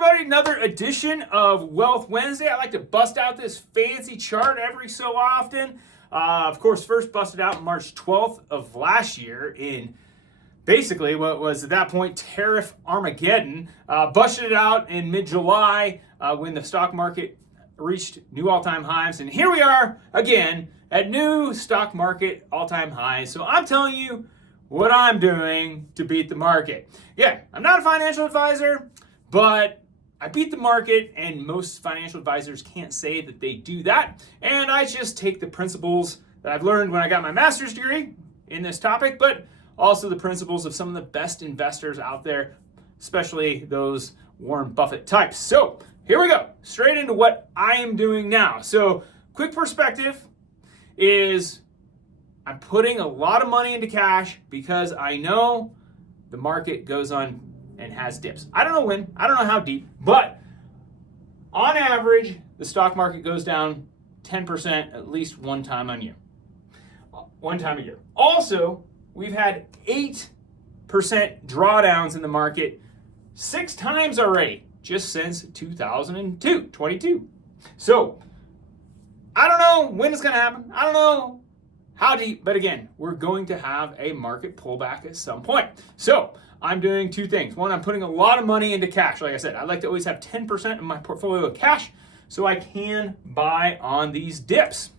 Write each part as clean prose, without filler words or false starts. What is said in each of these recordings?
everybody, another edition of Wealth Wednesday. I like to bust out this fancy chart every so often. Of course, first busted out March 12th of last year in basically what was at that point tariff Armageddon. Busted it out in mid-July when the stock market reached new all-time highs. And here we are again at new stock market all-time highs. So I'm telling you what I'm doing to beat the market. Yeah, I'm not a financial advisor, but I beat the market, and most financial advisors can't say that they do that. And I just take the principles that I've learned when I got my master's degree in this topic, but also the principles of some of the best investors out there, especially those Warren Buffett types. So here we go, straight into what I am doing now. So quick perspective is I'm putting a lot of money into cash because I know the market goes on and has dips. I don't know when, I don't know how deep, but on average, the stock market goes down 10% at least one time a year. Also, we've had 8% drawdowns in the market 6 times already, just since 2022. So, I don't know when it's gonna happen. I don't know how deep, but again, we're going to have a market pullback at some point. So I'm doing 2 things. One, I'm putting a lot of money into cash. Like I said, I like to always have 10% of my portfolio of cash so I can buy on these dips.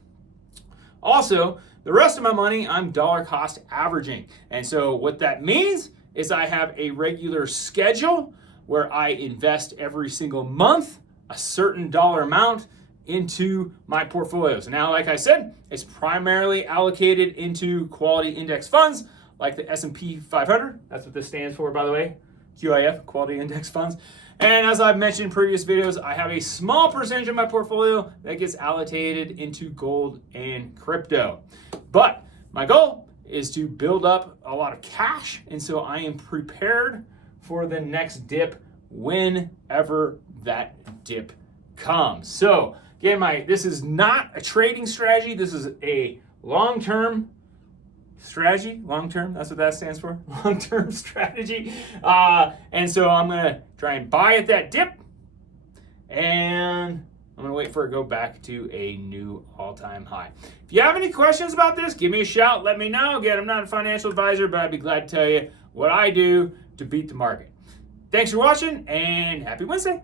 Also, the rest of my money, I'm dollar cost averaging. And so what that means is I have a regular schedule where I invest every single month a certain dollar amount into my portfolios. Now, like I said, it's primarily allocated into quality index funds like the S&P 500. That's what this stands for, by the way, QIF, quality index funds. And as I've mentioned in previous videos, I have a small percentage of my portfolio that gets allocated into gold and crypto. But my goal is to build up a lot of cash, and so I am prepared for the next dip whenever that dip comes. So again, this is not a trading strategy. This is a long-term strategy. Long-term, that's what that stands for. Long-term strategy. And so I'm going to try and buy at that dip. And I'm going to wait for it to go back to a new all-time high. If you have any questions about this, give me a shout. Let me know. Again, I'm not a financial advisor, but I'd be glad to tell you what I do to beat the market. Thanks for watching, and happy Wednesday.